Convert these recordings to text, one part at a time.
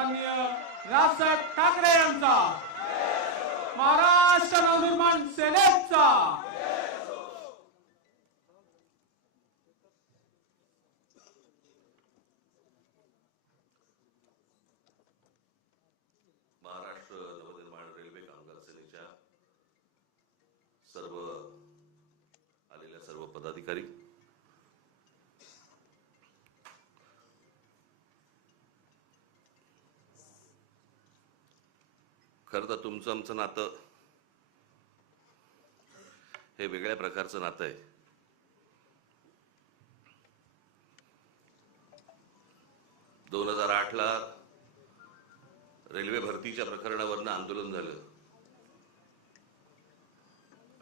सन्माननीय राजसाहेब ठाकरे यांचा, महाराष्ट्र नवनिर्माण सेनेचा, महाराष्ट्र नवनिर्माण रेल्वे कामगार सेनेच्या सर्व आलेल्या सर्व पदाधिकारी, खरं तर तुमचं आमचं नातं हे वेगळ्या प्रकारचं नातं आहे. दोन 2008 रेल्वे भरतीच्या प्रकरणावरनं आंदोलन झालं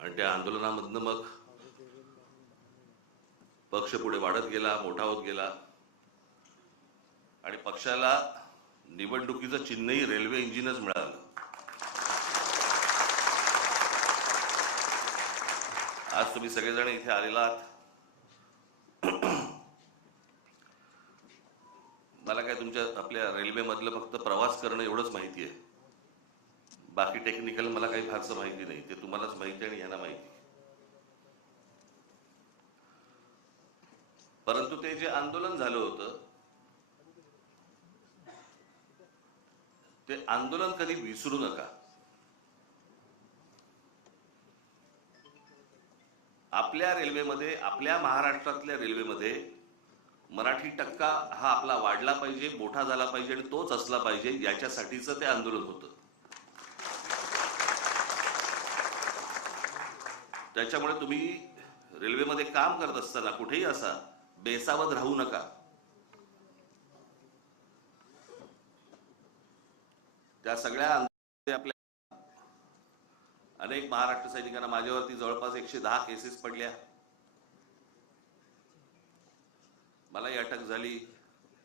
आणि त्या आंदोलनामधनं मग पक्ष पुढे वाढत गेला, मोठा होत गेला आणि पक्षाला निवडणुकीचं चिन्हही रेल्वे इंजिनच मिळालं. आज तुम्ही सगळेजण इथे आलेला आहात. मला काय तुमच्या आपल्या रेल्वेमधलं फक्त प्रवास करणं एवढंच माहिती आहे. बाकी टेक्निकल मला काही फारसं माहिती नाही. ते तुम्हालाच माहिती आणि यांना माहिती. परंतु ते जे आंदोलन झालं होतं ते आंदोलन कधी विसरू नका. आपल्या रेल्वेमध्ये, आपल्या महाराष्ट्रातल्या रेल्वेमध्ये मराठी टक्का हा आपला वाढला पाहिजे, मोठा झाला पाहिजे आणि तोच असला पाहिजे, याच्यासाठीचं ते आंदोलन होतं. त्याच्यामुळे तुम्ही रेल्वेमध्ये काम करत असताना कुठेही असा बेसावध राहू नका. त्या सगळ्या आपल्या अनेक महाराष्ट्र सैनिकांना, माझ्यावरती जवळपास 110 केसेस पडल्या. मलाही अटक झाली.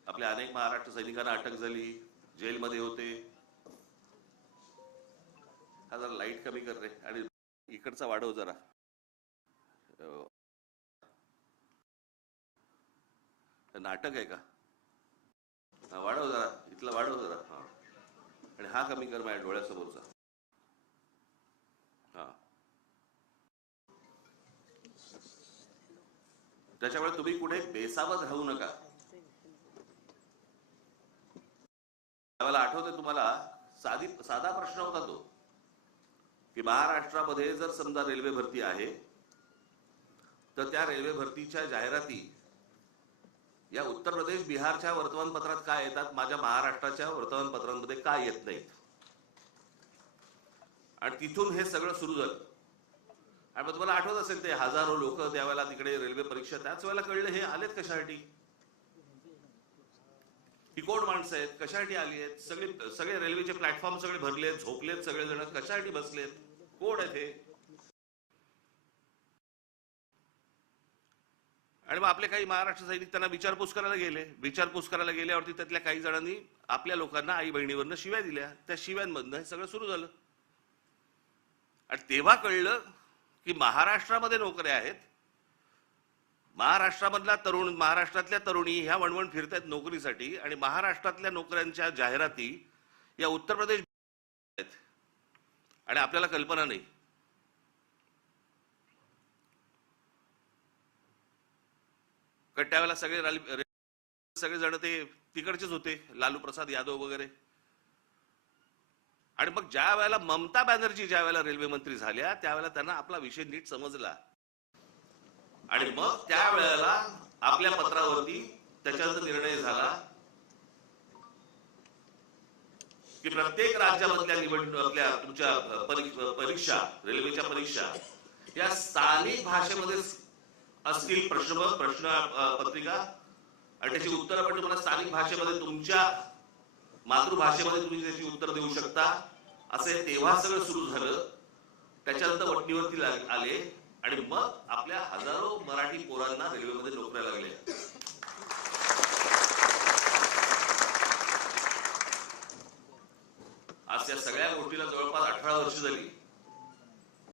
आपल्या अनेक महाराष्ट्र सैनिकांना अटक झाली, जेलमध्ये होते. हा जरा लाईट कमी कर रे आणि इकडचा वाढव जरा. नाटक आहे का? हा वाढव जरा, इथला वाढव जरा. हा आणि हा कमी कर माझ्या डोळ्यासमोरचा. हा, त्याच्यामुळे तुम्ही कुठे बेसावध राहू नका. मला आठवतंय तुम्हाला साधा प्रश्न होता तो की महाराष्ट्रामध्ये जर समजा रेल्वे भरती आहे तर त्या रेल्वे भरतीच्या जाहिराती या उत्तर प्रदेश, बिहारच्या वर्तमानपत्रात काय येतात, माझ्या महाराष्ट्राच्या वर्तमानपत्रांमध्ये काय येत नाहीत. आणि तिथून हे सगळं सुरू झालं. आणि मग तुम्हाला आठवत असेल ते हजारो लोक त्यावेळेला तिकडे रेल्वे परीक्षा, त्याच वेळेला कळलं हे आलेत कशासाठी, ही कोण माणसं आहेत, कशासाठी आली आहेत. सगळे रेल्वेचे प्लॅटफॉर्म सगळे भरलेत, झोपलेत सगळेजण, कशासाठी बसलेत, कोण आहेत हे. आणि मग आपले काही महाराष्ट्र सैनिक त्यांना विचारपूस करायला गेले. विचारपूस करायला गेल्यावरती त्यातल्या काही जणांनी आपल्या लोकांना, आई बहिणीवरनं शिव्या दिल्या. त्या शिव्यांमधनं हे सगळं सुरू झालं. आणि तेव्हा कळलं की महाराष्ट्रामध्ये नोकऱ्या आहेत, महाराष्ट्रामधला तरुण, महाराष्ट्रातल्या तरुणी ह्या वणवण फिरतायत नोकरीसाठी आणि महाराष्ट्रातल्या नोकऱ्यांच्या जाहिराती या उत्तर प्रदेश आहेत आणि आपल्याला कल्पना नाही. त्यावेळेला सगळे जण ते तिकडचेच होते, लालू प्रसाद यादव वगैरे. आणि मग ज्या वेळेला ममता बॅनर्जी ज्या वेळेला रेल्वे मंत्री झाल्या त्यावेळेला त्यांना आपला विषय नीट समजला आणि मग त्यावेळेला आपल्या पत्रावरती त्याच्यानंतर निर्णय झाला की प्रत्येक राज्यामधल्या आपल्या तुमच्या परीक्षा, रेल्वेच्या परीक्षा या स्थानिक भाषेमध्ये असतील. प्रश्न पत्रिका आणि त्याची उत्तरं पण तुम्हाला स्थानिक भाषेमध्ये, तुमच्या मातृभाषेमध्ये तुम्ही त्याची उत्तर देऊ शकता. असे तेव्हा सगळं सुरू झालं. त्याच्यानंतर वटणीवरती आले आणि मग आपल्या हजारो मराठी पोरांना रेल्वेमध्ये नोकऱ्या लागल्या. आज त्या सगळ्या गोष्टीला जवळपास 18 वर्ष झाली.